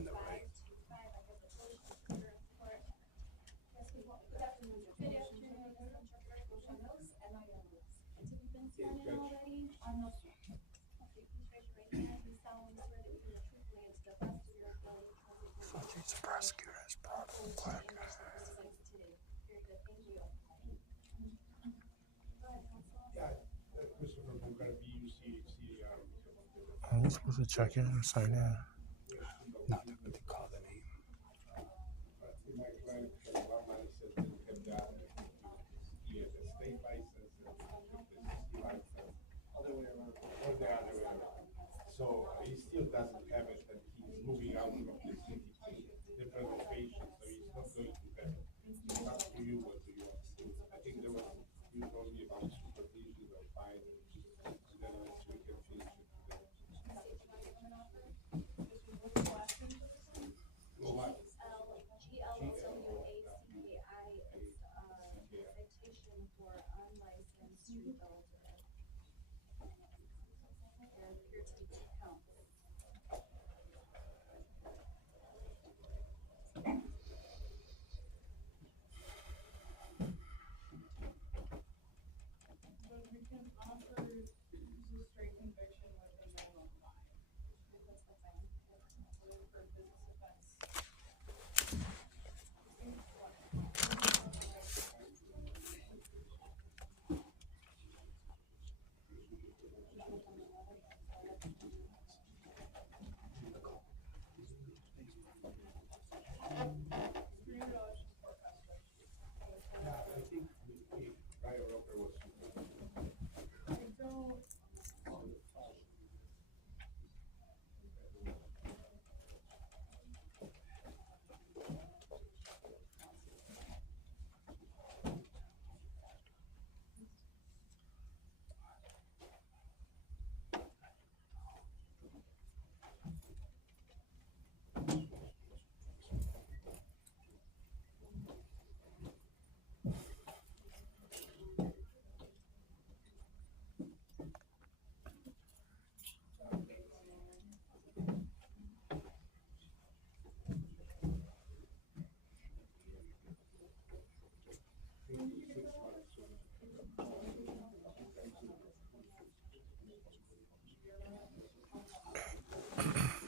on the right. Fuck, he's a prosecutor. It's broad and black. Are we supposed to check in or sign in? No, they call the name. So he still doesn't have it, and he's moving out of the city, different location, so he's not going to have it. It's up to you what do you want to do. I think there was, you told me about supervision or fine, and then we can finish it today. Well, what?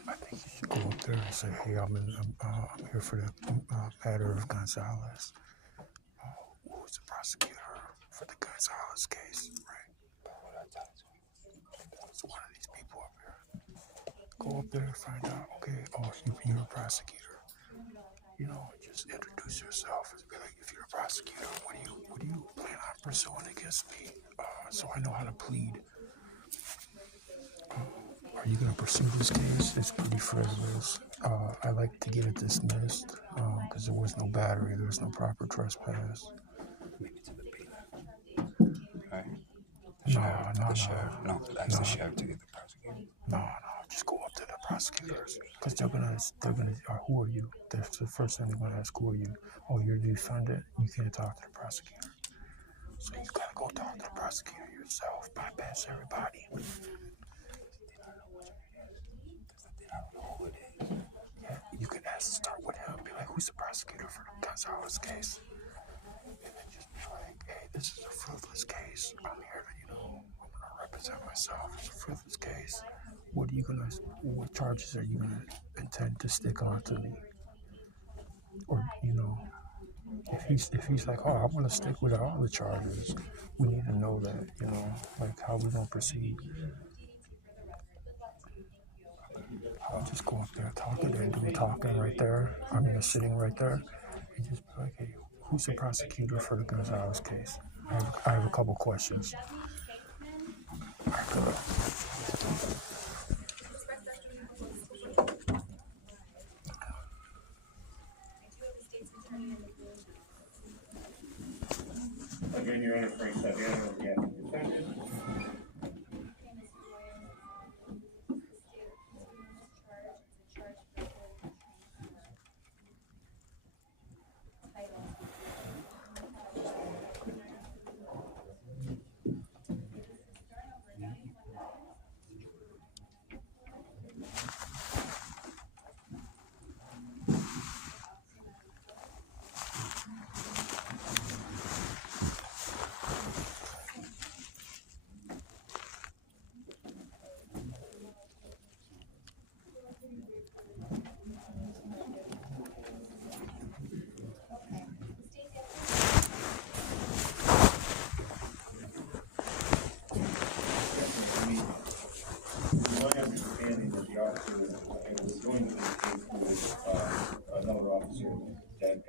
I think you should go up there and say, hey, I'm here for the matter of Gonzalez. Who's the prosecutor for the Gonzalez case, right? It's one of these people up here. Go up there and find out, okay, you're a prosecutor. You know, just introduce yourself and be like, if you're a prosecutor, what do you plan on pursuing against me? So I know how to plead. Are you going to pursue this case? It's pretty frivolous. I like to get it dismissed because there was no battery, there was no proper trespass. Maybe to the bailiff. Right? The sheriff. No, ask the sheriff to get the prosecutor. No, just go up to the prosecutors because they're gonna. Who are you? That's the first thing they're gonna ask. Who are you? Oh, you're the defendant. You can't talk to the prosecutor. So you gotta go talk to the prosecutor yourself. Bypass everybody. Yeah, you could start with him. Be like, who's the prosecutor for the Gonzalez case? And then just be like, hey, this is a frivolous case. I'm here to, I'm gonna represent myself. It's a frivolous case. What charges are you gonna intend to stick on to me? Or, if he's like, oh, I want to stick with all the charges, we need to know that, like how we gonna proceed. I'll just go up there, talking and do talking right there. Sitting right there, and just be like, hey, who's the prosecutor for the Gonzalez case? I have a couple questions. All right, good. Again, you're in a free study. I don't know if you have to defend it. understanding that the officer was going to with another officer, that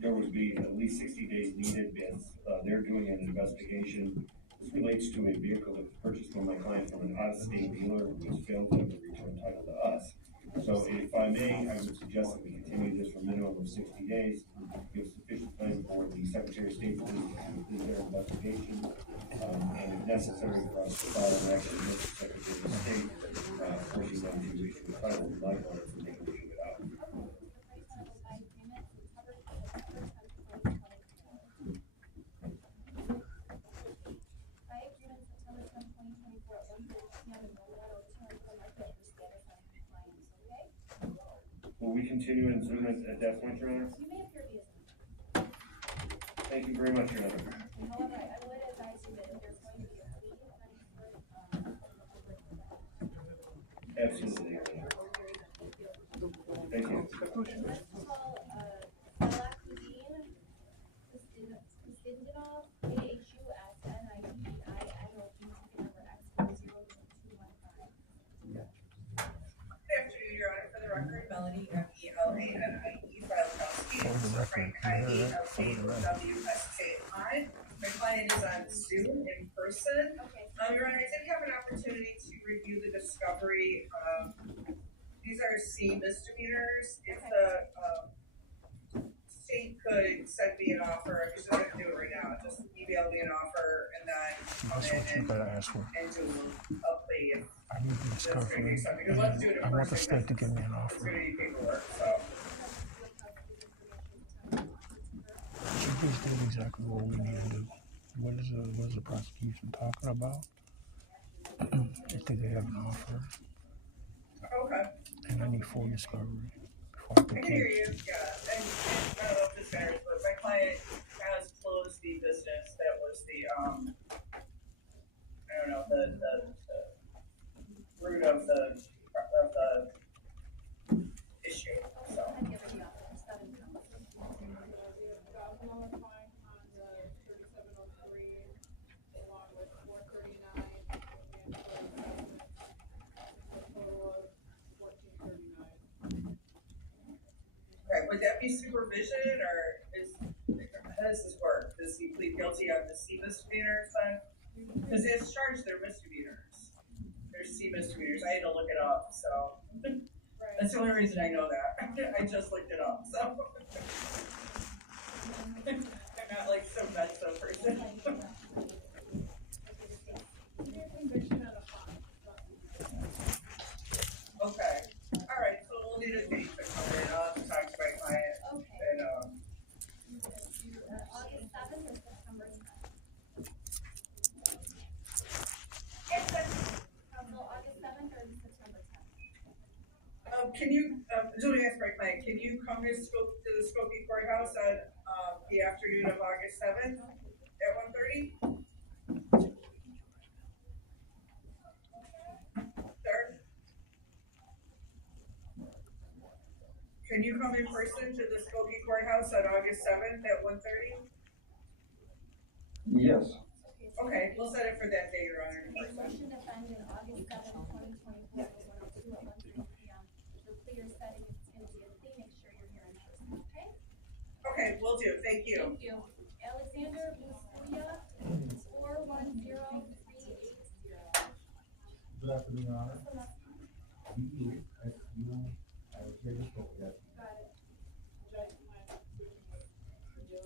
there would be at least 60 days needed as they're doing an investigation. This relates to a vehicle that was purchased from my client from an out-of-state dealer who has failed to return title to us. So if I may, I would suggest that we continue this for a minimum of 60 days, give sufficient time for the Secretary of State to complete their investigation, and if necessary for us to file an action with the Secretary of State, forcing them to issue the title to my client so they can issue it out. Will we continue in Zoom at that point, Your Honor? Thank you very much, Your Honor. However, I would advise you that if there's going to be a plea of any sort, Absolutely, Your Honor. Thank you. first of all, Salah Cuisine, Kustindinov, KHUSNIDINOV, number X00215. Good afternoon, Your Honor. For the record, Melanie, M-E-L-A-N-I-E, Filekowski, Frank, I-E-L-A-W-S-K-I. My client is on Zoom in person. Okay. Your Honor, I did have an opportunity to review the discovery. These are C misdemeanors. If the state could send me an offer, I'm just going to do it right now. Just email me an offer and then come That's what you in gotta ask for. and do a plea. I need the discovery. Because let's do it in I want the person. state to give me an It's offer. going to be paperwork, so. She just did exactly what we need to do. What is the prosecution talking about? If they have an offer, Okay, and I need full discovery before I I can can hear take. you, yeah, and I don't know if this matters, but my client has closed the business that was the, I don't know, the root of the issue, so. I'd give her the offer, 7 counts. $1,000 fine on the 3703, along with 439, and a total of 1439. Okay, would that be supervision, or how does this work? Does he plead guilty on the C misdemeanors then? Because it's charged they're misdemeanors. They're C misdemeanors, I had to look it up, so. That's the only reason I know that. I just looked it up, so. I'm not like some mental person. Conviction and a fine. Okay, all right, so we'll need a date to come in. I'll have to talk to my client Okay. and, August 7th or September 10th? Council, August 7th or September 10th? can you, let me ask my client, can you come to the Skokie courthouse on, the afternoon of August 7th at 1:30? Sir? Can you come in person to the Skokie courthouse on August 7th at 1:30? Yes. Okay, we'll set it for that day, Your Honor. A motion to fund in August 7th, 2024, at 1:02 at 1:30 p.m. For clear setting, it's going to be a thing, make sure you're here in person, okay? Okay, will do, thank you. Thank you. Alexander Muscuya, 410380. Good afternoon, Your Honor. I was here to spoke, yes. Got it.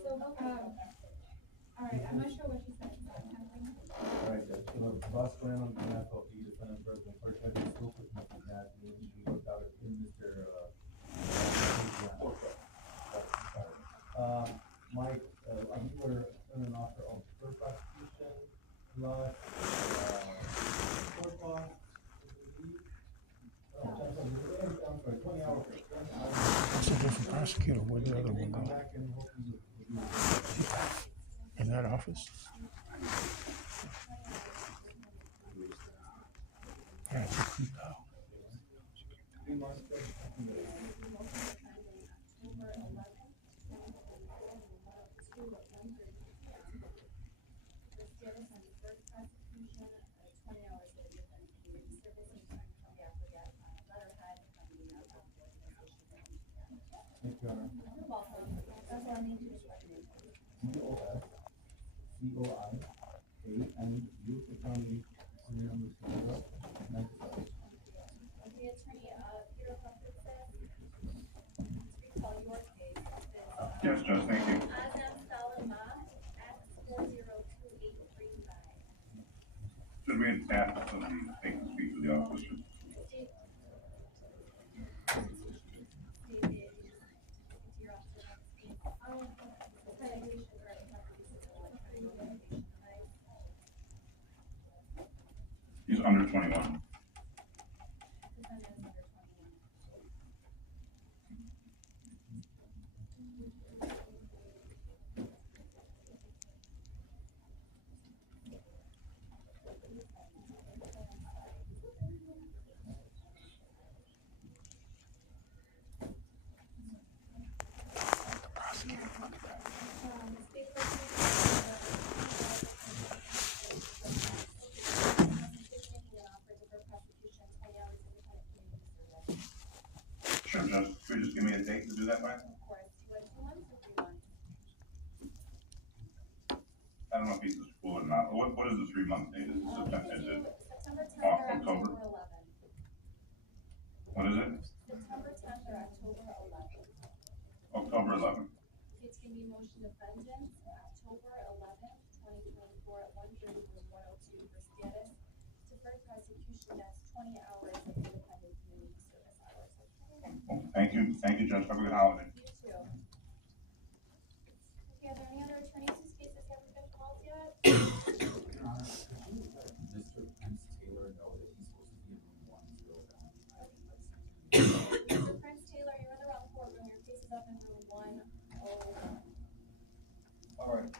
So, all right, I'm not sure what she said. All right, so the bus ran on behalf of the defendant, President First, I just spoke with Mr. Nasby, and we worked out in Mr. Mike, you were in an offer of first prosecution, plus, court cost, I'm sorry, 20 hours. It's a different prosecutor. Where'd the other one Come go? back and hopefully we'll In that office? Yeah, it's a creep out. 3 months. First prosecution, 20 hours later, then servicing time from after the Thank you, Your Honor. You're welcome. That's what I need to do. COSCOIANU for county, serial number 097. Okay, attorney, Peter Hufford, recall your case. Yes, Judge, thank you. Azam Salama, X 402835. Should we ask somebody to take and speak to the officer? He's under 21. Sure, Judge. Could you just give me a date to do that by? Of course, you want 2 months or 3 months? I don't know if he's in school or not. What is the 3-month date? Is it September? Is it September 10th or October? October 11th. What is it? September 10th or October 11th. October 11th. It's gonna be motion of vengeance, October 11th, 2024 at 1:30 room 102 for status. Deferred prosecution, that's 20 hours of independent community service hours. Oh, thank you, Judge. Have a good holiday. You too. Okay, are there any other attorneys whose cases haven't been called yet? Your Honor, could you let Mr. Prince Taylor know that he's supposed to be in room 109? Mr. Prince Taylor, you're in the wrong courtroom, your case is up in room 101. All right.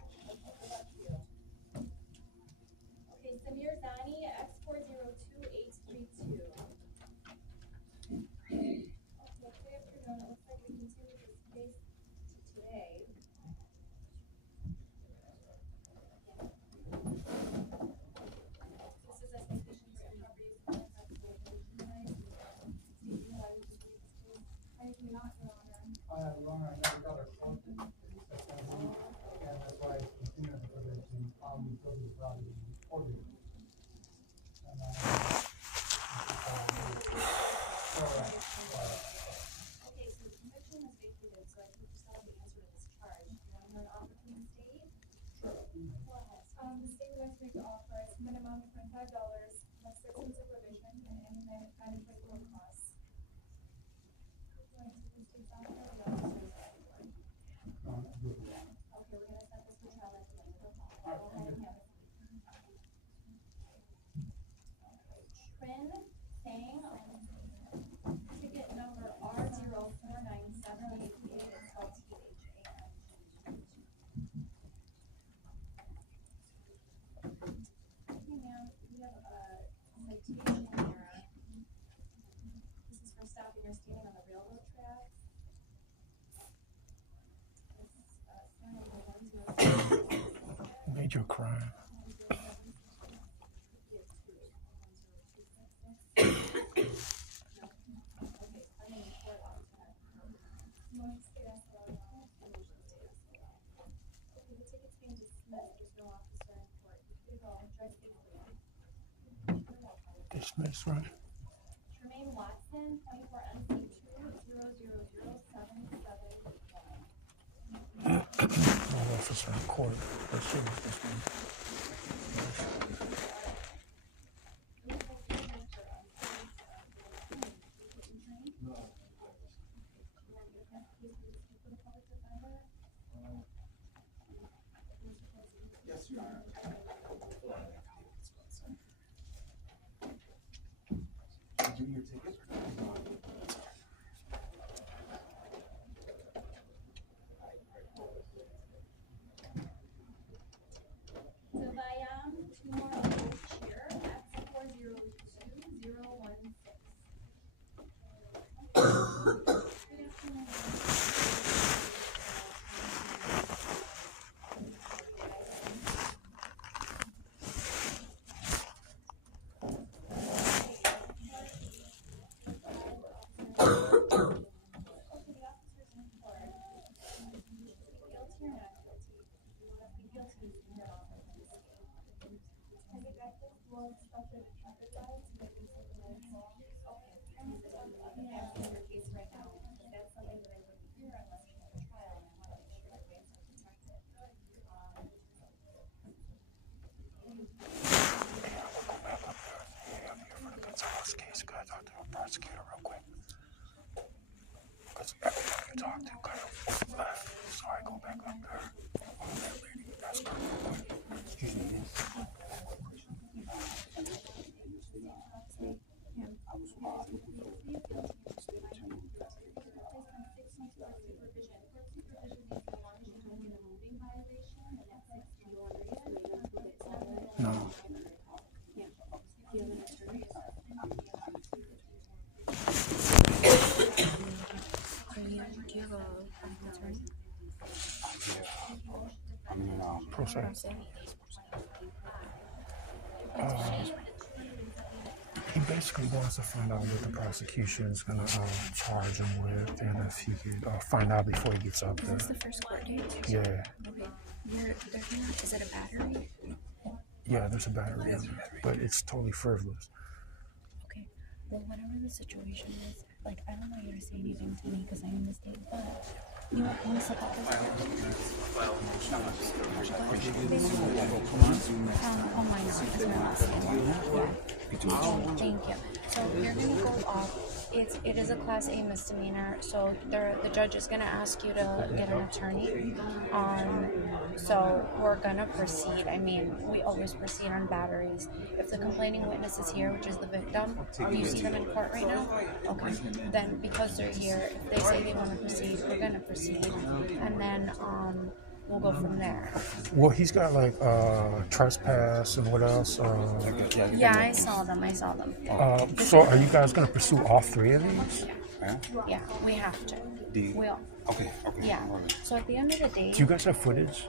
Okay, Samir Zani, X 402832. Okay, good afternoon, it looks like we continue this case to today. This is a citation for improper use of constitutional device. Steve, why would you do this case? I do not, Your Honor. Your Honor, I never got a quote, and that's why I continue to put it in, because it's already recorded. And, Okay, so the conviction is vacated, so I think you still have the answer to this charge. Do you want to hear an offer from the state? Sure. Go ahead. The state would like to make the offer as minimum $25, plus 6 months supervision and any mandatory court costs. Do you want to take the state's offer or the officer's offer? Okay, we're gonna set this for trial at the end. Go ahead and have it. Trin Tang, ticket number R049788, it's spelled THANG. Okay, ma'am, we have a citation here. This is for stopping or standing on the railroad tracks. Major crime. Dismiss, right? Tremaine Watson, 24 NC 2000771. No officer in court. That shit was dismissed. Yes, Your Honor. Junior ticket? Debayam Tumor Cheer, X 402016. Good afternoon. Okay, the officer's in. this case, gotta talk to the prosecutor real quick. Because everyone you talk to kind of left, so I go back up there. Oh, that lady, ask her real quick. Excuse me, miss. I was looking for the state attorney with that case. No. I mean, Pro se. He basically wants to find out what the prosecution is going to charge him with, and if he could find out before he gets up there. Is this the first court date? Yeah. Okay. Is it a battery? Yeah, there's a battery in there, but it's totally frivolous. Okay. Well, whatever the situation is, like, I don't want you to say anything to me because I am the state, but you want to step up this court? Oh my God, that's my last name. Yeah. Oh, thank you. So you're gonna go off. It is a Class A misdemeanor, so the judge is gonna ask you to get an attorney. So we're gonna proceed. I mean, we always proceed on batteries. If the complaining witness is here, which is the victim, do you see them in court right now? Okay. Then because they're here, if they say they want to proceed, we're gonna proceed, and then we'll go from there. Well, he's got like trespass and what else? Yeah, I saw them. So are you guys going to pursue all three of these? Yeah, we have to. We'll. Okay. Yeah. So at the end of the day, Do you guys have footage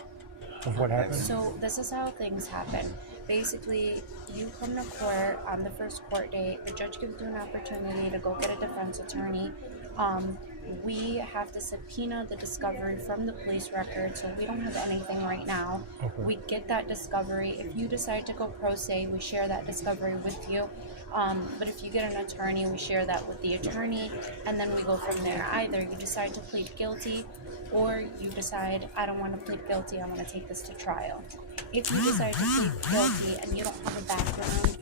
of what happened? so this is how things happen. Basically, you come to court on the first court date. The judge gives you an opportunity to go get a defense attorney. We have to subpoena the discovery from the police record, so we don't have anything right now. Okay. We get that discovery. If you decide to go pro se, we share that discovery with you. But if you get an attorney, we share that with the attorney, and then we go from there. Either you decide to plead guilty, or you decide, I don't want to plead guilty, I'm going to take this to trial. If you decide to plead guilty and you don't have a background,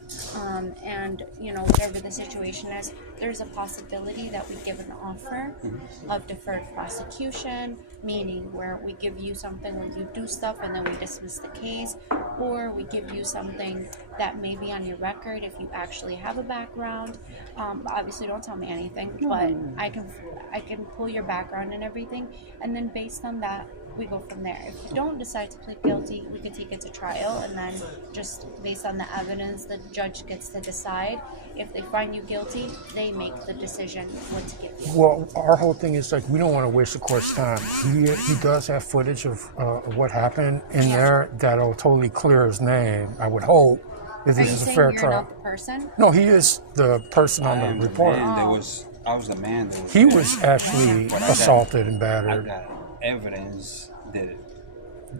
and whatever the situation is, there's a possibility that we give an offer of deferred prosecution, meaning where we give you something where you do stuff and then we dismiss the case, or we give you something that may be on your record if you actually have a background. Obviously don't tell me anything, but I can pull your background and everything, and then based on that we go from there. If you don't decide to plead guilty, we could take it to trial, and then just based on the evidence, the judge gets to decide. If they find you guilty, they make the decision what to give you. Well, our whole thing is like we don't want to waste the court's time. He does have footage of what happened in there that'll totally clear his name. I would hope if Are this you is a saying fair you're trial. not the person? No, he is the person on the report. I was the man that was He there. was actually assaulted and I battered. got evidence that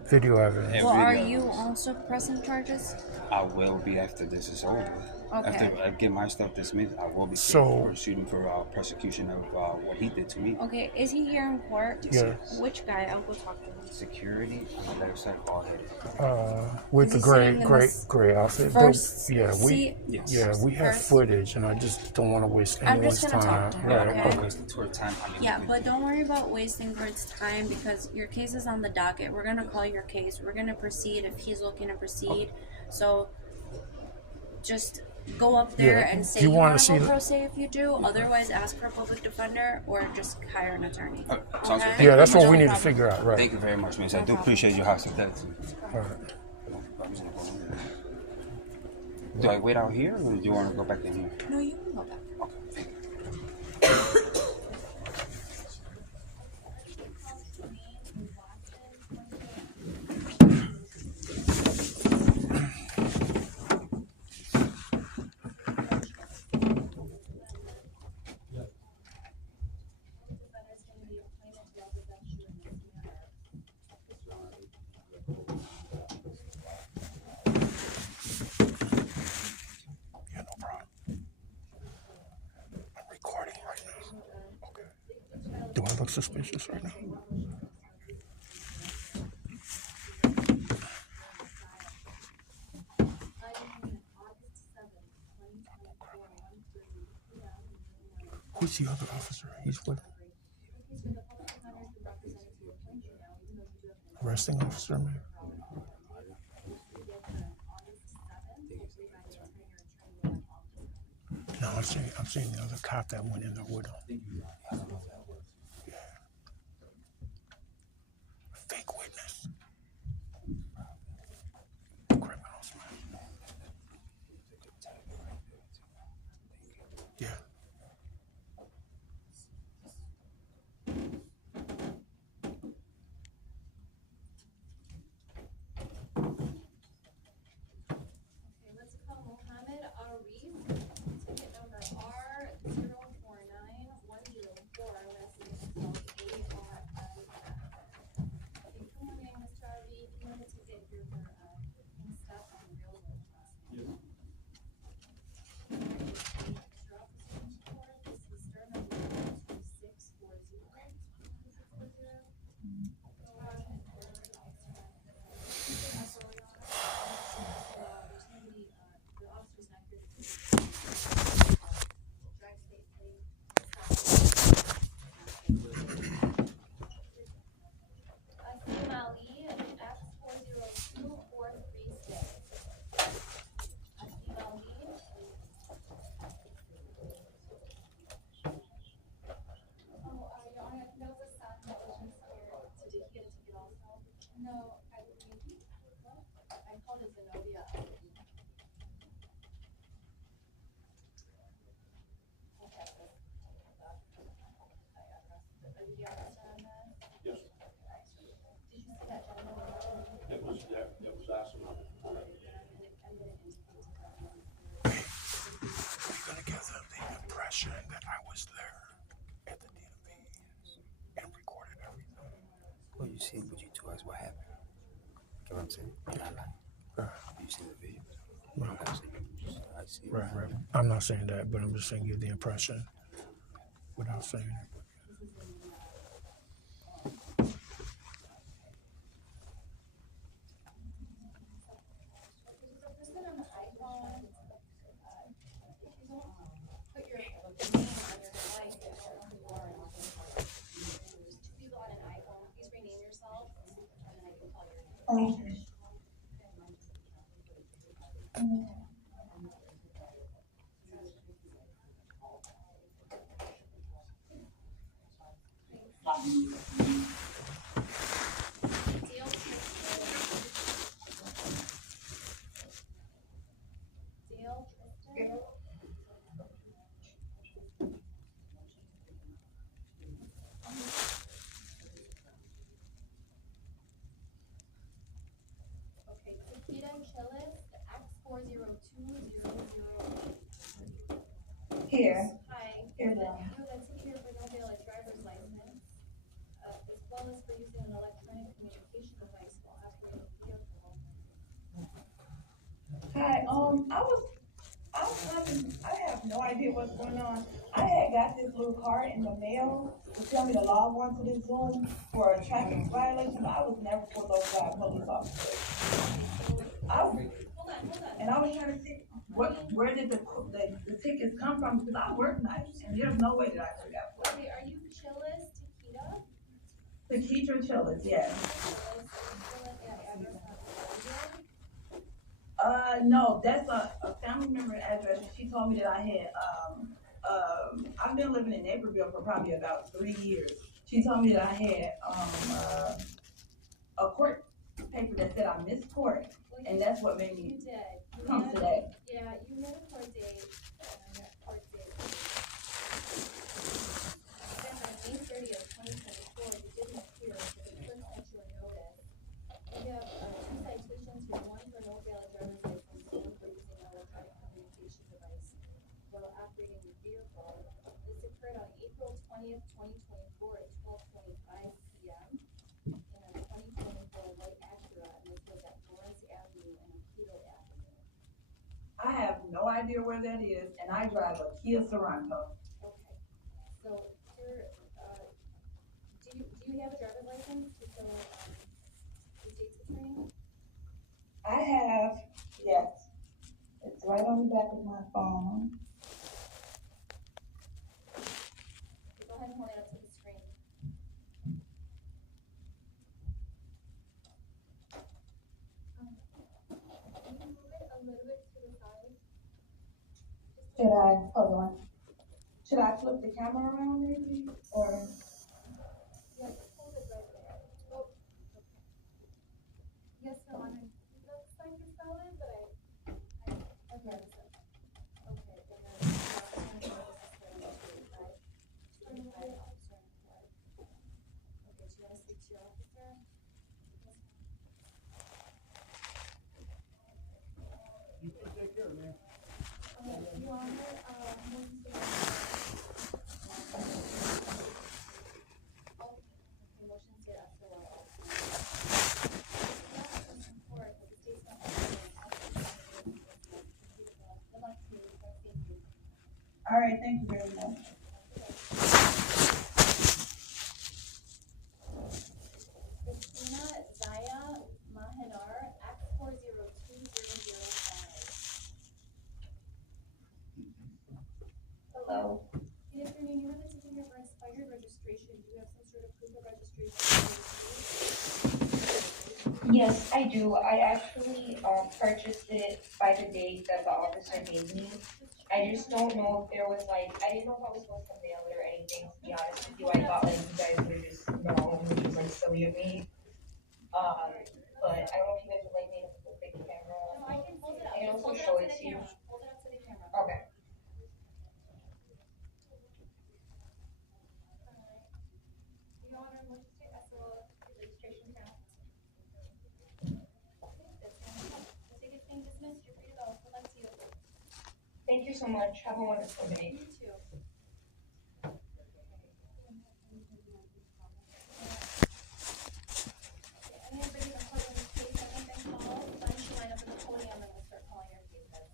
Video evidence. Well, are you also pressing charges? I will be after this is over. Okay. After I get my stuff dismissed, I will be shooting for prosecution of what he did to me. Okay, is he here in court? Yeah. Which guy? I'll go talk to him. Security on the left side, all With Is the he gray sitting in this outfit. first But, yeah, seat? we have First? footage, and I just don't want to waste I'm anyone's just gonna time. talk to him, Right. okay? Wasting toward time. Yeah, but don't worry about wasting Gord's time because your case is on the docket. We're gonna call your case. We're gonna proceed if he's looking to proceed. So just go up there Yeah. and say Do you you wanna want to see go the- pro se if you do. Otherwise, ask for a public defender or just hire an attorney. Sounds Okay? good. Yeah, that's what No we need to problem. figure out. Right. Thank you very much, miss. I do appreciate your hospitality. All right. Do I wait out here, or do you want to go back in here? No, you can go back. Okay, thank you. Yeah, no problem. I'm recording right now. Okay. Do I look suspicious right now? Who's the other officer? He's with arresting officer, man. No, I'm saying the other cop that went in there with him. Yeah. Fake witness. Criminals, man. Yeah. Okay, let's call Mohammed Arif, ticket number R049104, last name spelled A-R-I-F. Okay, good morning, Mr. Arif, you have a ticket here for, being stopped on the railroad crossing. Yes. Extra officer report, this is star number 2640. The officer's not here to drive safely. Asim Ali, X402436. Asim Ali. Your Honor, there was a son that was just here. So did he get a ticket also? No, I believe. I called his Zenobia. Okay. Are you the officer on that? Yes, Did you see that gentleman? it was awesome. I'm gonna indicate to them. You're gonna give them the impression that I was there at the DMV and recorded everything. Well, you see, but you told us what happened. Get what I'm saying? You're not lying. You see the video. Right. I see. Right. I'm not saying that, but I'm just saying give the impression without saying it. This is a person on the iPhone. If you don't put your name on your device, there's two people on an iPhone. Please rename yourself, and then I can call your name. Dale Tristan. Dale Tristan. Okay, Takeda Chillis, X402008. Here, Hi. Here, You ma'am. have a ticket here for no valid driver's license, as well as for using an electronic communication device while operating a vehicle. hi, I have no idea what's going on. I had got this little card in the mail to tell me to log on to this Zoom for a traffic violation, but I was never pulled over by a police officer. Hold on. And I was trying to see, where did the tickets come from, because I work nights, and there's no way that I could have got Okay, are you Chillis Takeda? the teacher Chillis, yes. Chillis, still at that address on Florida? No, that's a family member address. She told me that I had, I've been living in Naperville for probably about 3 years. She told me that I had, a court paper that said I missed court, Well, and that's what made You me did. You come had- today. Yeah, you had a court date, court date. Then on May 30th, 2024, you didn't appear, so the clerk sent you a notice. You have, two citations here, one for no valid driver's license, one for using an electronic communication device while operating your vehicle. This occurred on April 20th, 2024 at 12:25 PM in a 2024 white Acura, and this was at Lawrence Avenue and Aquito Avenue. I have no idea where that is, and I drive a Kia Sorento. Okay, so here, do you have a driver's license to show, the state's attorney? I have, yes, it's right on the back of my phone. Should I, hold on, should I flip the camera around maybe, or? Yeah, just hold it right there. Oh, okay. Yes, Your Honor, it looks like it's valid, but okay, so, okay, and then, this is 32, right? 25 officer in court. Okay, do you want to speak to your officer? Yes, ma'am. You can take care, man. Your Honor, motion to okay, motion to SOL. In court, but the state's not would like to thank you. All right, thank you very much. Christina Zaya Mahanar, Act 402005. Hello. Good afternoon, you have a certificate for expired registration, do you have some sort of proof of registration? Yes, I do. I actually purchased it by the date that the officer gave me. I just don't know if there was like, I didn't know if I was supposed to mail it or anything, to be honest with you. I thought like you guys would just know, which was like silly of me. But I don't know if you guys would like me to put the camera. No, I can hold it up. I can Just also hold it show up it to to the you. camera. Hold it up to the camera. Okay. Your Honor, motion to SOL registration now. That's fine. The ticket's being dismissed, you're free to go. Good luck to you. Thank you so much. Have a wonderful day. You too. Anybody recording this case, hasn't been called, why don't you line up at the podium and we'll start calling your cases.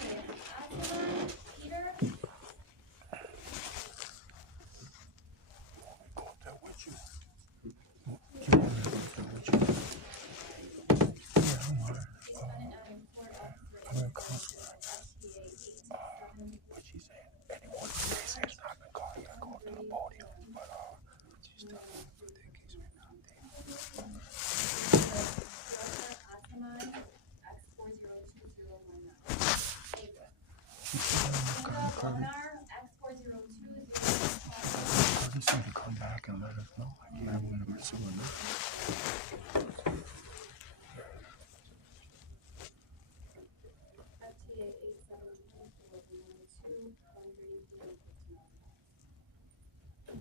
Okay, Aslan, Peter, Go up there with you. defendant out in court, I'm in officer counsel. SPA 867. What she saying? Anyone who says it's not been called, you gotta go up to the podium. But he said to come back and let us know. Like, yeah, I'm gonna mess with it.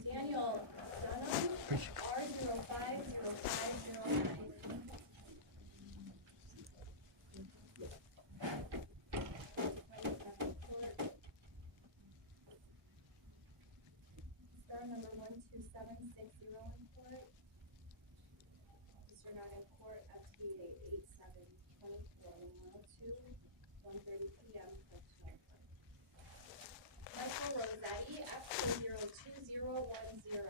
Daniel Dunham, R050509. Star number 12760 in court. Officer not in court, FTA 8724 102, 1:30 p.m. Michael Rossetti, F02010.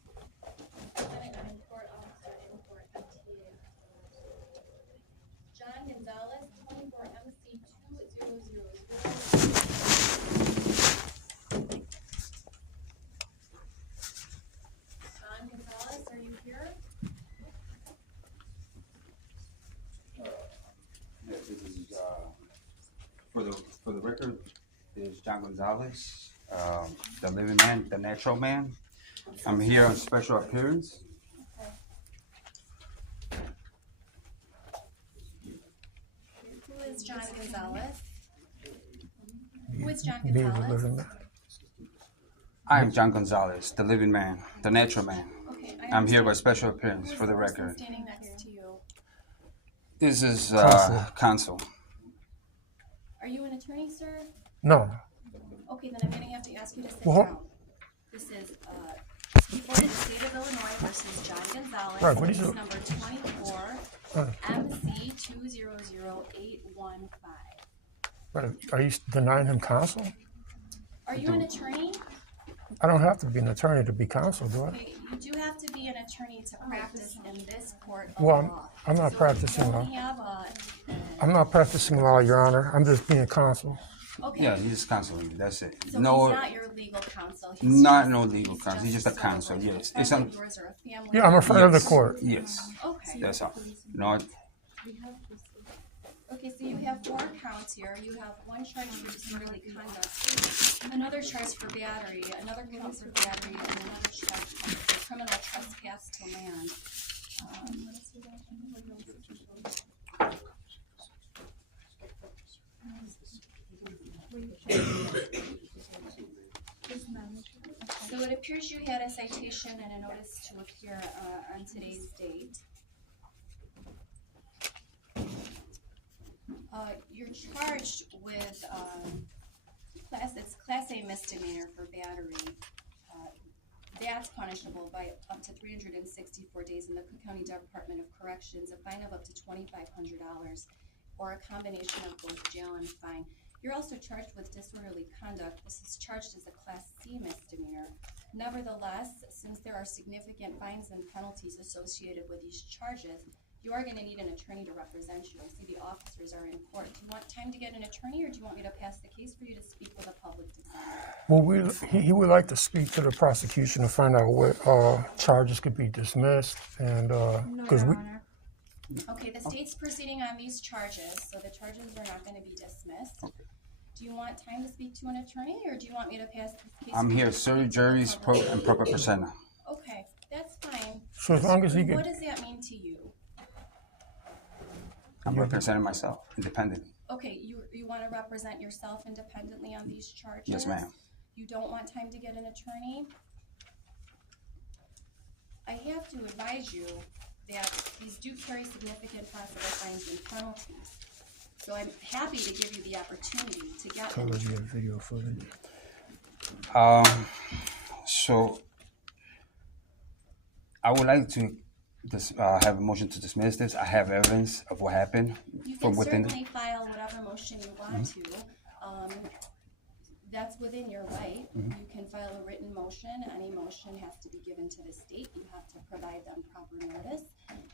Lieutenant not in court, officer in court, FTA. John Gonzalez, 24MC2000. John Gonzalez, are you here? Yeah, this is for the record. This is John Gonzalez, the living man, the natural man. I'm here on special appearance. Who is John Gonzalez? Who is John Me, the Gonzalez? living man. I am John Gonzalez, the living man, the natural man. Okay, I'm here by special appearance for the person record. standing next to you? This is counsel. Are you an attorney, sir? No. Okay, then I'm gonna have to ask you to sit Well, down. This is, people in the state of Illinois versus John Gonzalez. Right, what is Case it? number 24, MC 200815. But are you denying him counsel? Are you an attorney? I don't have to be an attorney to be counsel, do I? Okay, you do have to be an attorney to practice in this court of Well, law. I'm not So practicing if you law. don't have a, I'm not practicing law, Your Honor. I'm just being counsel. Okay. Yeah, he's just counseling. That's it. So No, he's not your legal counsel. He's not just, no legal counsel. He's just a sort of counsel. like Yes, a it's friend on. of yours or a family Yeah, I'm a friend of the Yes. court. Yes, Okay. that's all. No, Okay, so you have 4 counts here. You have 1 charge for disorderly conduct, another charge for battery, another count for battery, and another charge for criminal trespass to land. So it appears you had a citation and a notice to appear on today's date. You're charged with it's Class A misdemeanor for battery. That's punishable by up to 364 days in the Cook County Department of Corrections, a fine of up to $2,500, or a combination of both jail and fine. You're also charged with disorderly conduct. This is charged as a Class C misdemeanor. Nevertheless, since there are significant fines and penalties associated with these charges, you are going to need an attorney to represent you. I see the officers are in court. Do you want time to get an attorney, or do you want me to pass the case for you to speak with a public defender? Well, he would like to speak to the prosecution to find out what charges could be dismissed, and because we. Okay, the state's proceeding on these charges, so the charges are not going to be dismissed. Okay. Do you want time to speak to an attorney, or do you want me to pass this case? I'm here, sir, juries, and proper persona. Okay, that's fine. So as long as he What can, does that mean to you? I'm representing myself independently. Okay, you want to represent yourself independently on these charges? Yes, ma'am. You don't want time to get an attorney? I have to advise you that these do carry significant possible fines and penalties. So I'm happy to give you the opportunity to get tell an her attorney. you have video footage. So I would like to have a motion to dismiss this. I have evidence of what happened You from can within. certainly file whatever motion you want to. That's within your right. You can file a written motion. Any motion has to be given to the state. You have to provide them proper notice,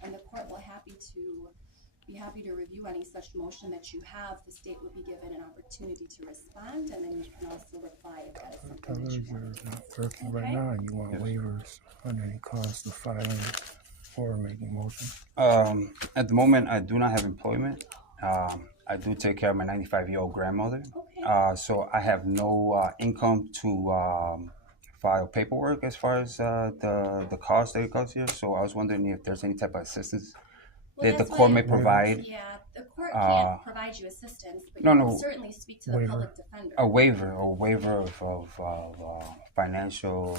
and the court will be happy to review any such motion that you have. The state will be given an opportunity to respond, and then you can also reply if that is Tell something her that you you're want. not working right Okay. now, and you want waivers on any cost of filing or making motions. At the moment, I do not have employment. I do take care of my 95-year-old grandmother. Okay. So I have no income to file paperwork as far as the cost that it costs here. So I was wondering if there's any type of assistance Well, that the that's court why- may provide. Yeah, the court can't provide you assistance, but no, you can no. certainly speak to the Waiver. public defender. A waiver of financial.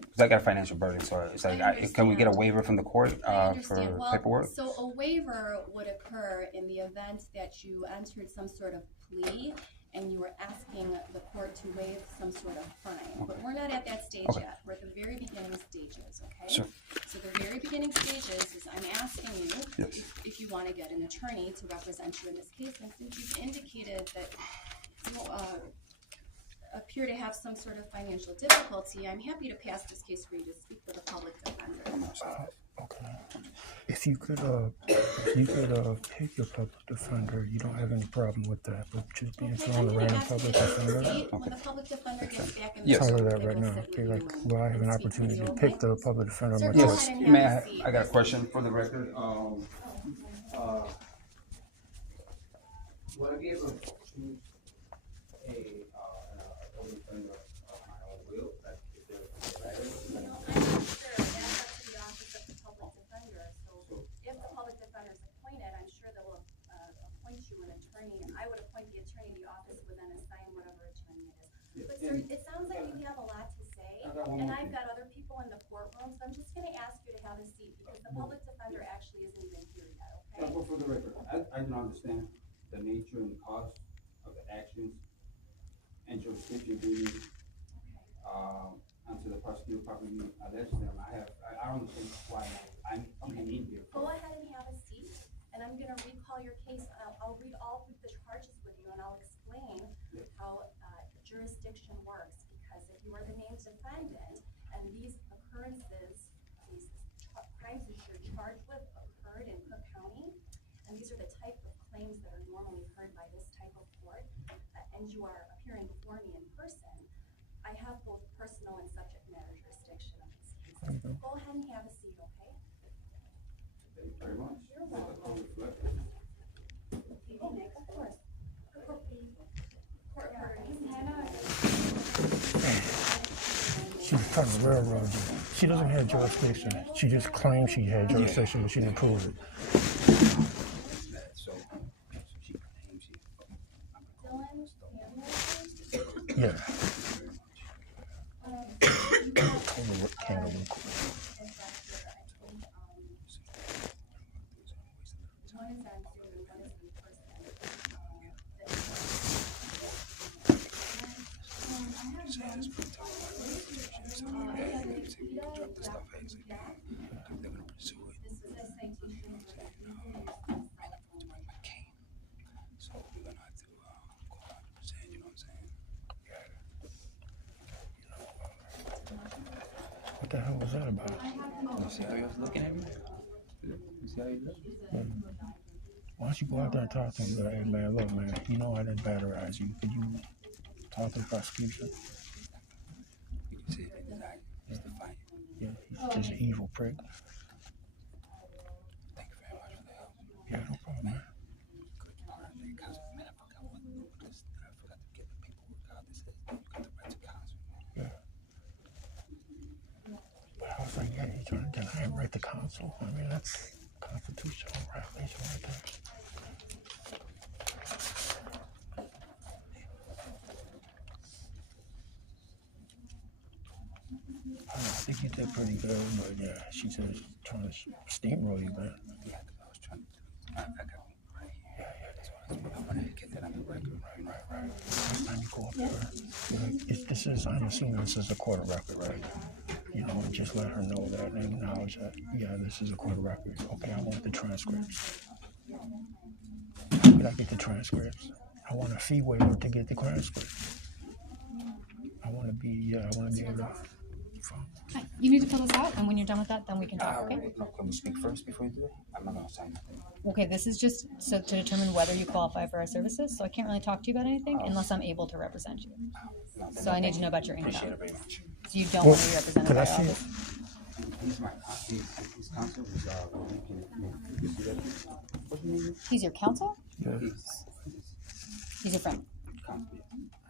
Because I got a financial burden, so it's like, can we get a waiver from the court I for understand. Well, paperwork? so a waiver would occur in the event that you entered some sort of plea and you were asking the court to waive some sort of fine. But we're not at that stage Okay. yet. We're at the very beginning stages, okay? Sure. So the very beginning stages is I'm asking you Yes. if you want to get an attorney to represent you in this case. And since you've indicated that you appear to have some sort of financial difficulty, I'm happy to pass this case for you to speak with a public defender. Okay. If you could pick your public defender, you don't have any problem with that, but just being Okay, thrown I'm gonna around ask you public to defender. state when the public defender gets back in the Yes. Tell her room, that they right will now. sit Okay, with like, you will I have an and speak with opportunity you, to okay? pick the public defender of Sir, my go choice? ahead and May have a seat. I got a question for the record. Would I be able to choose a public defender of my own will? Like, if there's You know, I'm not sure, that's up to the office of the public defender, so if the public defender is appointed, I'm sure they will appoint you an attorney. I would appoint the attorney, the office would then assign whatever attorney it is. But sir, it sounds like you have a lot to say, and I've got other people in the courtroom, so I'm just gonna ask you to have a seat, because the public defender actually isn't even here yet, okay? For the record, I don't understand the nature and cost of the actions and jurisdiction being unto the prosecutor properly alleged them. I don't understand why I'm in here. Go ahead and have a seat, and I'm gonna recall your case, and I'll read all of the charges with you, and I'll explain how jurisdiction works, because if you are the named defendant, and these occurrences, these crimes that you're charged with occurred in Cook County, and these are the type of claims that are normally heard by this type of court, and you are appearing before me in person, I have both personal and subject matter jurisdiction of this case. Go ahead and have a seat, okay? Thank you very much. You're welcome. Oh, of course. Court order is She's trying to railroad you. She doesn't have jurisdiction. She just claims she had jurisdiction, but she didn't prove it. So she claims she. Yeah. Kangaroo court. What the hell was that about? You see how he was looking at me? You see how he looked? Why don't you go out there and talk to him? Hey, man, look, man, you know I didn't batterize you. Could you talk to the prosecution? You can see it in his eye. He's defiant. Yeah, he's just an evil prick. Thank you very much for the help. Yeah, no problem, man. Good. All right, man. Counsel, man, I forgot this. I forgot to get the paperwork out. This says you got the right to counsel. Yeah. But I was like, yeah, you're trying to deny him right to counsel. I mean, that's constitutional violation right there. I think you did pretty good, but yeah, she's just trying to steamroll you, man. Yeah, I was trying to. I got it right here. Yeah, that's what I wanted to get that on the record. Right. Next time you go up there, this is, I'm assuming this is a court of record, right? You know, and just let her know that and acknowledge that, yeah, this is a court of record. Okay, I want the transcripts. How could I get the transcripts? I want a fee waiver to get the transcripts. I want to be able to. Hi, you need to fill this out, and when you're done with that, then we can talk, okay? No, can we speak first before you do it? I'm not gonna sign nothing. Okay, this is just so to determine whether you qualify for our services, so I can't really talk to you about anything unless I'm able to represent you. So I need to know about your Appreciate income. it very much. So you don't want to be represented Could by I our see it? office? He's my his counsel is you see that? What's the name? He's your counsel? Yeah. He's your friend? Counsel.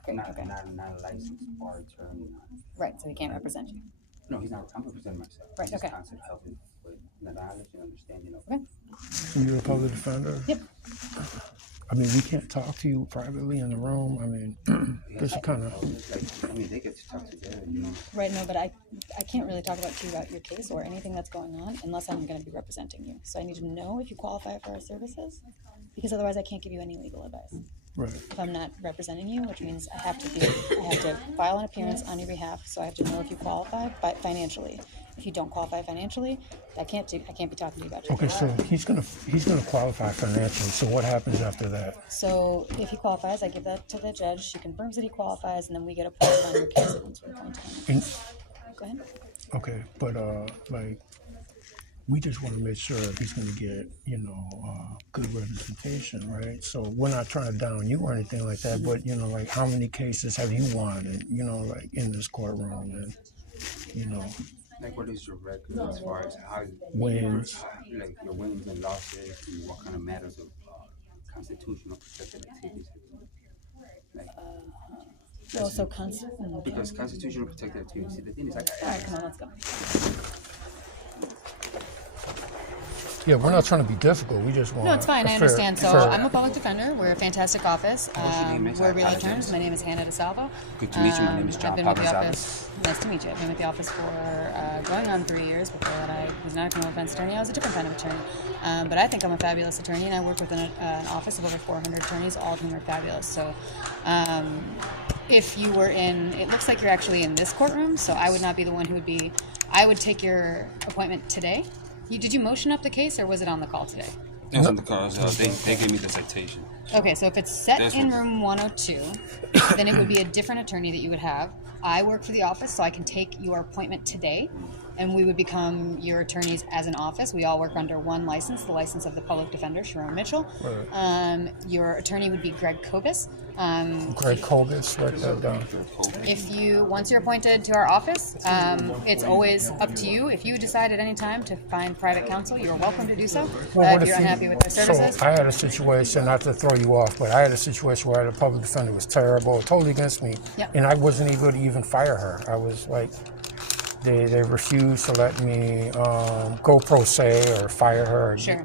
Great, Not okay. a licensed bar attorney. Right, so he can't represent you. No, he's not. I'm representing myself. Right, His okay. counsel helping with the knowledge and understanding of. Okay. So you're a public defender? Yep. I mean, we can't talk to you privately in the room. I mean, this is kind of. Like, I mean, they get to talk together, you know. Right, no, but I can't really talk to you about your case or anything that's going on unless I'm going to be representing you. So I need to know if you qualify for our services, because otherwise I can't give you any legal advice. Right. If I'm not representing you, which means I have to file an appearance on your behalf, so I have to know if you qualify, but financially. If you don't qualify financially, I can't be talking to you about your Okay, case. so he's gonna qualify financially. So what happens after that? So if he qualifies, I give that to the judge. She confirms that he qualifies, and then we get appointed on your case once we're appointed on it. Go ahead. Okay, but like, we just want to make sure he's gonna get, good representation, right? So we're not trying to down you or anything like that, but like, how many cases have you won, and like in this courtroom, and Like, what is your record as far as how wins? like your wins and losses, and what kind of matters of constitutional protected activities? Like, because constitutional protected activities. See, the thing is, All right, come on, let's go. Yeah, we're not trying to be difficult. We just want. No, it's fine. I a understand. So fair- I'm a public defender. We're a fantastic office. What's your name, miss? We're I real apologize. attorneys. My name is Hannah DeSalvo. Good to meet you. My name is John I've been with the Pavlazadis. office. Nice to meet you. I've been with the office for going on 3 years. Before that, I was not a criminal defense attorney. I was a different kind of attorney. But I think I'm a fabulous attorney, and I work within an office of over 400 attorneys, all of whom are fabulous. So if you were it looks like you're actually in this courtroom, so I would not be the one who would be. I would take your appointment today. Did you motion up the case, or was it on the call today? It was on the call. They gave me the citation. Okay, so if it's set This in one. room 102, then it would be a different attorney that you would have. I work for the office, so I can take your appointment today, and we would become your attorneys as an office. We all work under one license, the license of the public defender, Sharon Mitchell. Right. Your attorney would be Greg Kobus. Greg Cogus, write that down. If you, once you're appointed to our office, it's always up to you. If you decide at any time to find private counsel, you're welcome to do so. If you're unhappy with their services. So I had a situation, not to throw you off, but I had a situation where the public defender was terrible, totally against me, and I wasn't able to even fire her. I was like, they refused to let me go pro se or fire her. Sure.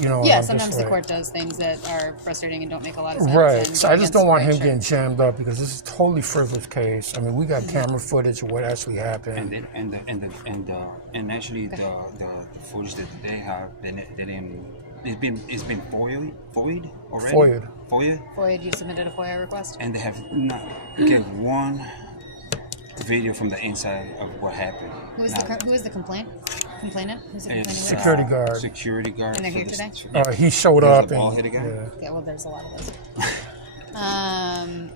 You know, yeah, sometimes the court does things that are frustrating and don't make a lot of sense. Right. So I just don't want him getting jammed up because this is a totally frivolous case. I mean, we got camera footage of what actually happened. And actually the footage that they have, it's been FOIA'd already. FOIA'd, you submitted a FOIA request. And they have not get one video from the inside of what happened. Who is the complainant? Who's the complainant? Security guard. Security guard. And they're here today? He showed up. Yeah, well, there's a lot of those.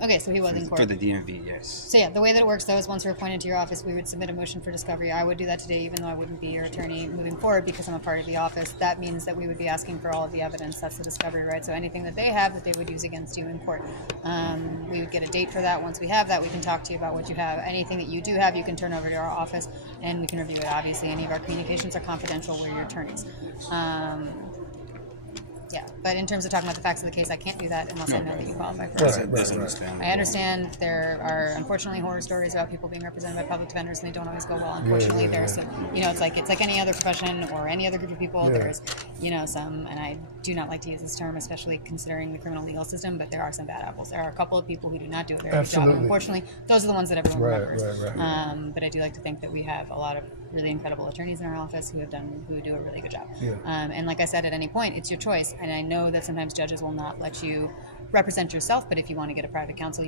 Okay, so he was in court. For the DMV, yes. So yeah, the way that it works though is once we're appointed to your office, we would submit a motion for discovery. I would do that today, even though I wouldn't be your attorney moving forward because I'm a part of the office. That means that we would be asking for all of the evidence. That's the discovery, right? So anything that they have that they would use against you in court. We would get a date for that. Once we have that, we can talk to you about what you have. Anything that you do have, you can turn over to our office and we can review it. Obviously, any of our communications are confidential. We're your attorneys. Yeah, but in terms of talking about the facts of the case, I can't do that unless I know that you qualify for it. I understand there are unfortunately horror stories about people being represented by public defenders, and they don't always go well. Unfortunately, there's some, it's like any other profession or any other group of people. There's some, and I do not like to use this term, especially considering the criminal legal system, but there are some bad apples. There are a couple of people who do not do a very good job. And unfortunately, those are the ones that everyone remembers. But I do like to think that we have a lot of really incredible attorneys in our office who do a really good job. And like I said, at any point, it's your choice. And I know that sometimes judges will not let you represent yourself, but if you want to get a private counsel,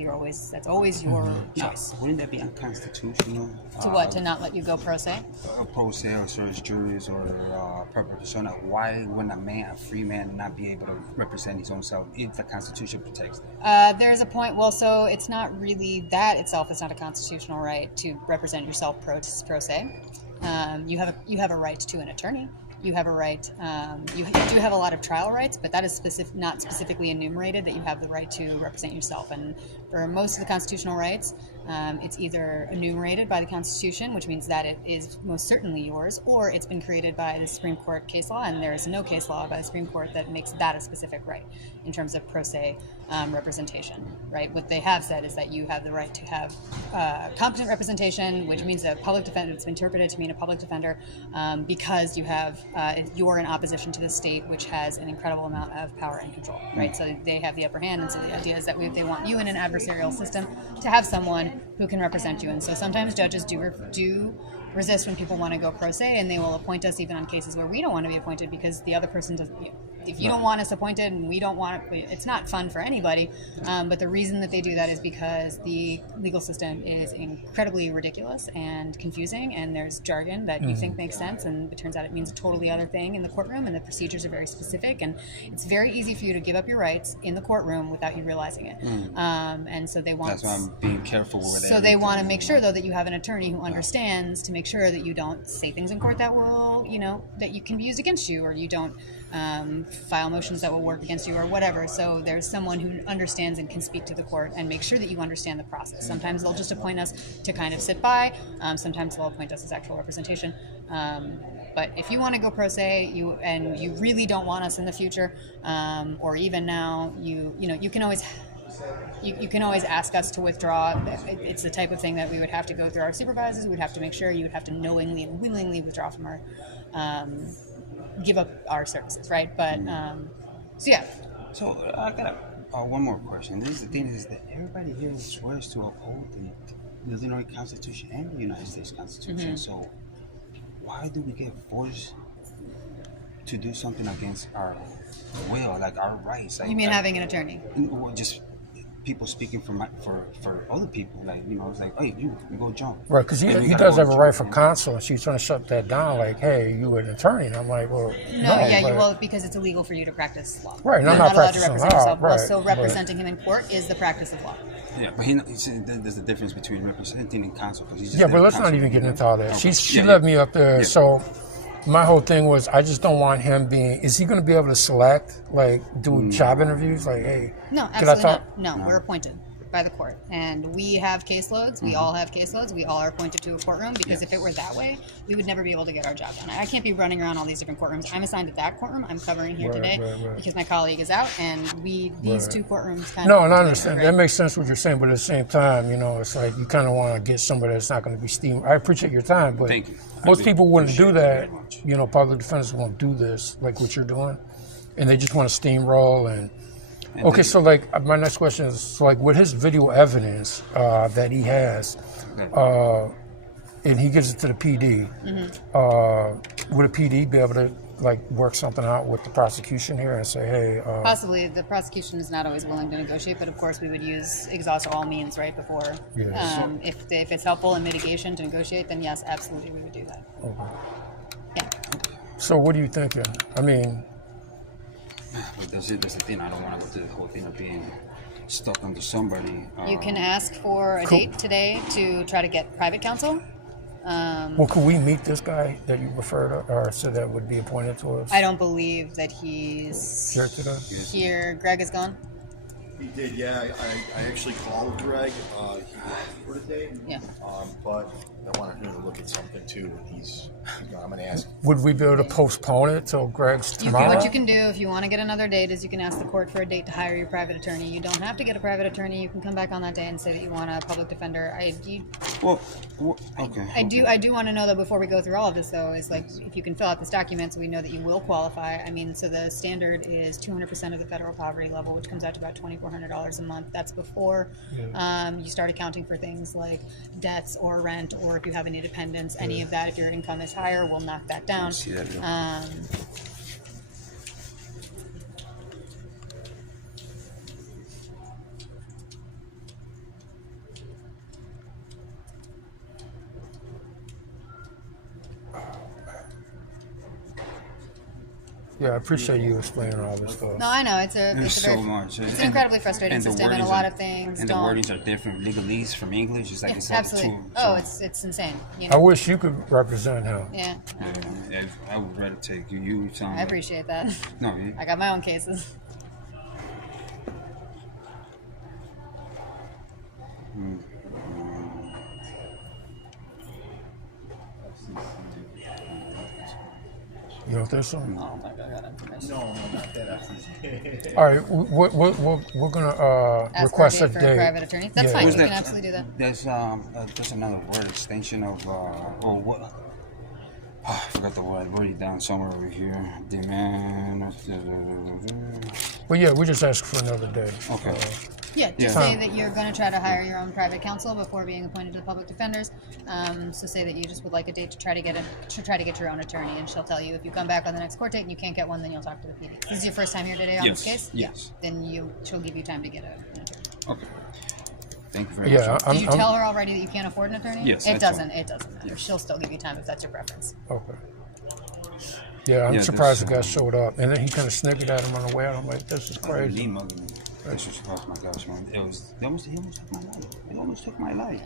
that's always your choice. Now, wouldn't that be unconstitutional? To what? To not let you go pro se? Pro se or search juries or private persona. Why wouldn't a free man, not be able to represent his own self if the Constitution protects that? There's a point. Well, so it's not really that itself. It's not a constitutional right to represent yourself pro se. You have a right to an attorney. You have a right. You do have a lot of trial rights, but that is not specifically enumerated that you have the right to represent yourself. And for most of the constitutional rights, it's either enumerated by the Constitution, which means that it is most certainly yours, or it's been created by the Supreme Court case law, and there is no case law by the Supreme Court that makes that a specific right in terms of pro se representation, right? What they have said is that you have the right to have competent representation, which means a public defender. It's been interpreted to mean a public defender because you're in opposition to the state, which has an incredible amount of power and control, right? So they have the upper hand, and so the idea is that they want you in an adversarial system to have someone who can represent you. And so sometimes judges do resist when people want to go pro se, and they will appoint us even on cases where we don't want to be appointed because the other person doesn't. If you don't want us appointed and we don't want it, it's not fun for anybody. But the reason that they do that is because the legal system is incredibly ridiculous and confusing, and there's jargon that you think makes sense, and it turns out it means a totally other thing in the courtroom, and the procedures are very specific, and it's very easy for you to give up your rights in the courtroom without you realizing it. And so they want. That's why I'm being careful with it. So they want to make sure, though, that you have an attorney who understands to make sure that you don't say things in court that will, that you can be used against you, or you don't file motions that will work against you or whatever. So there's someone who understands and can speak to the court and make sure that you understand the process. Sometimes they'll just appoint us to kind of sit by. Sometimes they'll appoint us as actual representation. But if you want to go pro se, and you really don't want us in the future, or even now, you can always. You can always ask us to withdraw. It's the type of thing that we would have to go through our supervisors. We would have to make sure you would have to knowingly and willingly withdraw from our, give up our services, right? But, so yeah. So I got one more question. The thing is that everybody here swears to uphold the Illinois Constitution and the United States Constitution. So why do we get forced to do something against our will, like our rights? You mean having an attorney? Or just people speaking for other people, it's like, hey, you go jump. Right, because he does have a right for counsel, and she's trying to shut that down, like, hey, you an attorney? And I'm like, well, well, because it's illegal for you to practice law. Right, and I'm not allowed to practicing represent law. yourself. Right, so representing him in court is the practice of law. Yeah, but there's a difference between representing and counsel. But let's not even get into all that. She led me up there, so my whole thing was I just don't want him being. Is he going to be able to select, like, do job interviews? Like, hey, No, 'cause I absolutely thought, not. No, we're appointed by the court, and we have caseloads. We all have caseloads. We all are appointed to a courtroom because if it were that way, we would never be able to get our job done. I can't be running around all these different courtrooms. I'm assigned to that courtroom. I'm covering here Right, today right. because my colleague is out, and these Right. two courtrooms kind No, of. and I understand. That makes sense what you're saying, but at the same time, you know, it's like you kind of want to get somebody that's not going to be steam. I appreciate your time, but Thank you. most really people wouldn't do appreciate it that. very much. You know, public defenders won't do this like what you're doing, and they just want to steamroll. And okay, so like my next question is, so like with his video evidence that he has, and he gives it to the PD, would a PD be able to like work something out with the prosecution here and say, hey, Possibly, the prosecution is not always willing to negotiate, but of course we would exhaust all means right before. Yeah. If it's helpful in mitigation to negotiate, then yes, absolutely we would do that. okay. Yeah. So what are you thinking? I mean, But that's the thing. I don't want to go through the whole thing of being stuck under somebody. You can ask for a Cool. date today to try to get private counsel. well, could we meet this guy that you referred to, or so that would be appointed to us? I don't believe that he's Here today? here. Greg is gone. He did, yeah. I actually called Greg. He left for today. Yeah. But I wanted him to look at something too. He's gone. I'm going to ask. Would we be able to postpone it till Greg's You can, tomorrow? what you can do if you want to get another date is you can ask the court for a date to hire your private attorney. You don't have to get a private attorney. You can come back on that day and say that you want a public defender. Okay. I do want to know that before we go through all of this though is like if you can fill out this document so we know that you will qualify. I mean, so the standard is 200% of the federal poverty level, which comes out to about $2,400 a month. That's before you start accounting for things like debts or rent or if you have any dependents. Any of that, if your income is higher, we'll knock that down. See that, Yeah, I appreciate you explaining all this stuff. No, I know it's There's a so very, much. It's an incredibly frustrating system, and a lot of things and don't. the wordings are different. Legalese from English is like Yeah, it's like absolutely. It's insane. You I know? wish you could represent him. Yeah. I would rather take you. I appreciate that. No, I got my own cases. You don't think so? Oh my God, I got information. No, not that. All right, we're gonna Ask request for a a date date. for a private attorney. That's fine. Who's You can that? absolutely do that. There's another word extension of or what? I forgot the word. I wrote it down somewhere over here. Demand. Well, yeah, we just ask for another day. Okay. Yeah, just say that you're going to try to hire your own private counsel before being appointed to the public defenders. So say that you just would like a date to try to get your own attorney, and she'll tell you if you come back on the next court date and you can't get one, then you'll talk to the PD. This is your first time here today on this case. Yes. Then she'll give you time to get an attorney. Okay. Thank you very much. Did you tell her already that you can't afford an attorney? Yes. It doesn't matter. Yes. She'll still give you time if that's your preference. Okay. Yeah, I'm surprised the guy showed up, and then he kind of sniggered at him on the way out. I'm like, this is crazy. This was, oh my gosh, man! He almost took my life. It almost took my life.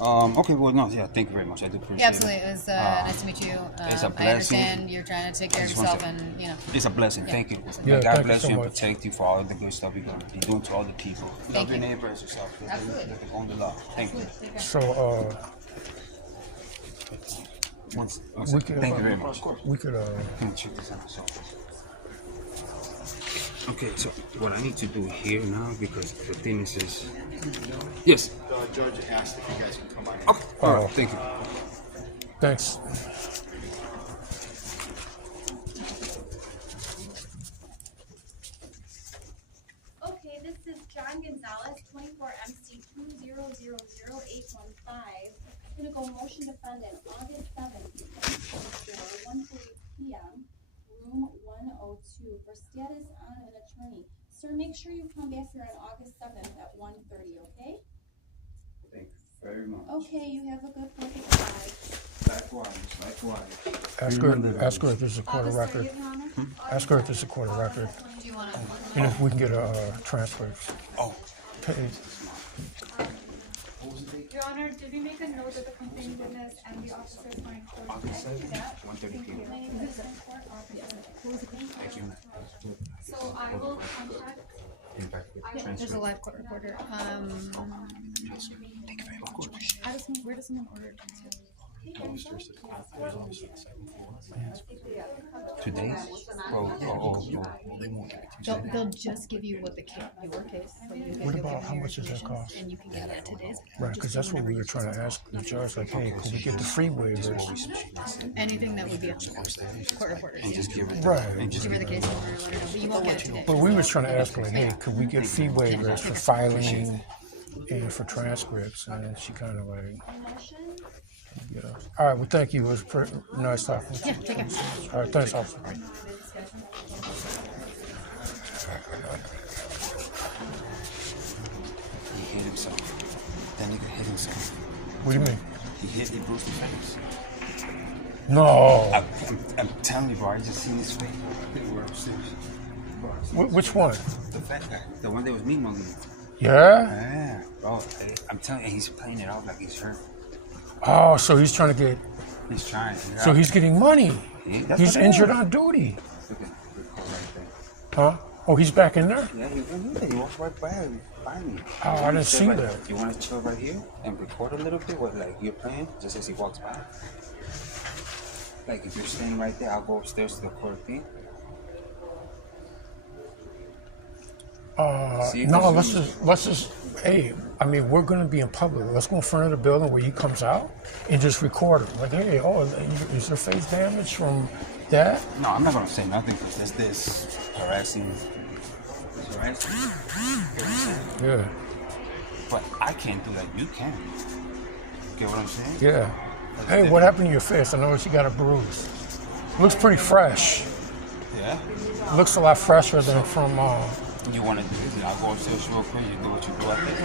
Okay, well, no, yeah, thank you very much. I do appreciate it. Yeah, absolutely. It was nice to meet you. It's a blessing. I understand you're trying to take care of yourself, and you know. It's a blessing. Yeah. Thank you. Yeah, God thank bless you you so and much. protect you for all the good stuff you're going to be doing to all the people. Thank Love your you. neighbor as yourself. Absolutely. On the law. Thank you. So, we could, thank you very much. We could, Can I check this out? Okay, so what I need to do here now, because the thing is yes. The judge asked if you guys can come on. Okay. All right. Thank you. Thanks. Okay, this is John Gonzalez, 24MC2000815. I'm gonna go motion defendant August 7th, 2024, 1:30 p.m., room 102 for status on an attorney. Sir, make sure you come back here on August 7th at 1:30, okay? Thank you very much. Okay, you have a good 4th of July. Likewise. Ask her if this is a court of record. Ask her if this is a court of record. And if we can get a transcript. Oh. Your Honor, did we make a note of the complaint witness and the officer's going to? August 7th, 1:30 p.m. So I will contact. There's a live court reporter. Where does someone order it to? 2 days? They'll just give you what your case. What about how much does that cost? And you can get it in 2 days. Right, because that's what we were trying to ask the judge. Like, hey, could we get the free waivers? Anything that would be up to court reporters. And just give it Right. Give her the case number, let her know, but you won't get it today. But we were trying to ask, like, hey, could we get fee waivers for filing and for transcripts? And she kind of like, you know. All right, well, thank you. It was pretty nice talking with you. Yeah, take care. All right, thanks, officer. He hit himself. That nigga hit himself. What do you mean? He bruised his face. No. I'm telling you, bro. I just seen his face. We're upstairs. Which one? The fat guy. The one that was mean mugging me. Yeah? Yeah. Bro, I'm telling you, he's playing it off like he's hurt. Oh, so he's trying to get... He's trying. So he's getting money. He's injured on duty. Look at the record right there. Huh? Oh, he's back in there? Yeah, he went in there. He walked right by me. Oh, I didn't see that. You want to chill right here and record a little bit what like you're playing just as he walks by? Like if you're staying right there, I'll go upstairs to the court thing. No, let's just, hey, I mean, we're going to be in public. Let's go in front of the building where he comes out and just record him. Like, hey, is your face damaged from that? No, I'm not going to say nothing because that's this harassing. It's harassing. Yeah. But I can't do that. You can. Get what I'm saying? Yeah. Hey, what happened to your face? I noticed you got a bruise. Looks pretty fresh. Yeah? Looks a lot fresher than from... You want to do this? I'll go upstairs real quick. You do what you do out there.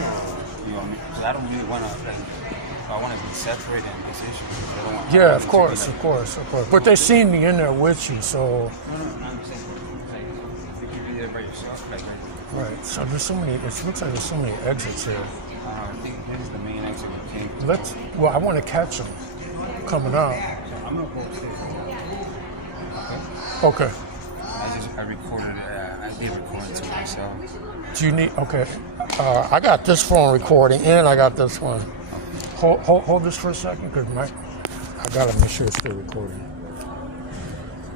You know what I mean? Because I don't really want to, like, I want to be separated in this issue. I don't want Yeah, of course. But they seen me in there with you, so... No, I'm saying, like, you can be there by yourself, like, Right, so there's so many, it looks like there's so many exits here. I think this is the main exit we came. Well, I want to catch them coming out. So I'm going to go upstairs. Okay. I recorded it. I did record it to myself. Do you need, okay. I got this phone recording and I got this one. Hold this for a second because I got to make sure it's still recording.